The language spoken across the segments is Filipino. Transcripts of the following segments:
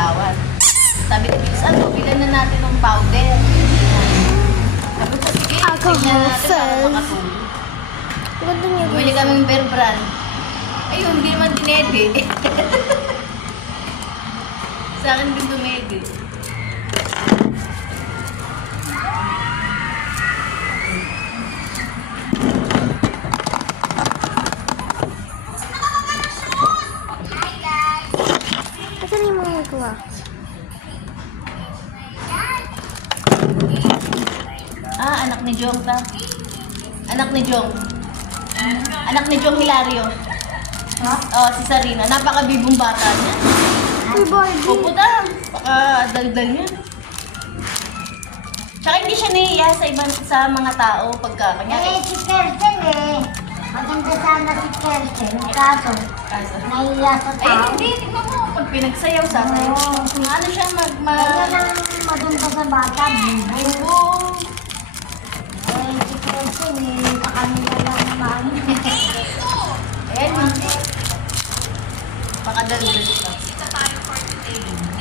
tawad. Sabi ko, ano, bilan na natin ng powder. Sabi ko, sige, tignan natin para makatulog. Ganda niya. Bumili kaming Bear Brand. Ayun, hindi naman dinede. Sa akin din dumede. Ito na yung mga nagawa. Anak ni Jong ta. Anak ni Jong. Anak ni Jong Hilario. Ha? Oh, si Sarina. Napakabibong bata niya. Uy, boy. Puputa. Pakadaldal niya. Tsaka hindi siya nahiya sa ibang sa mga tao pagka kanya. Si Kirsten maganda sana si Kirsten. Kaso, nahiya sa Ay, tao. hindi. Tignan mo. Pag pinagsayaw sa akin. Ano siya Kaya lang maganda sa bata. Bimbo. Si Kirsten sa kanila lang naman. Ayan, hindi. Pakadaldal siya.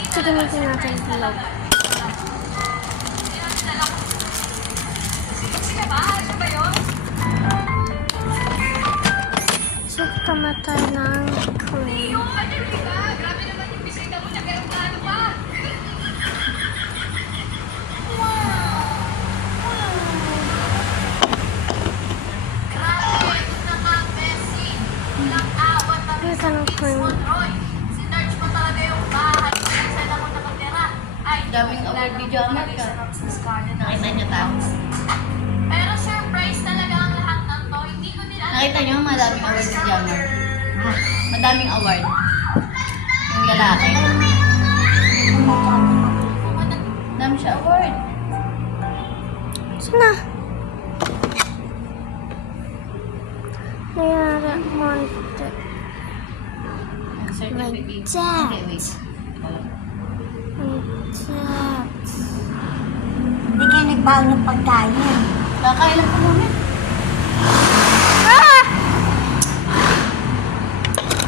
So, gamitin natin yung vlog. So, kamatay ng cream. Ito ng cream. Daming award ni Jamal ka. Nakita niyo tapos. Pero surprise talaga ang lahat ng to. Hindi ko din alam. Nakita niyo madaming award si Jamal. Madaming award. Yung lalaki. Dami siya award. Sana. Nayara monte. Certificate. that. Hindi, wait. Hindi kayo nagbago ng pagkain. Kakailan ko namin.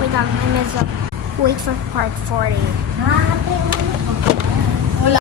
Wait lang, I messed up. Wait for part 40.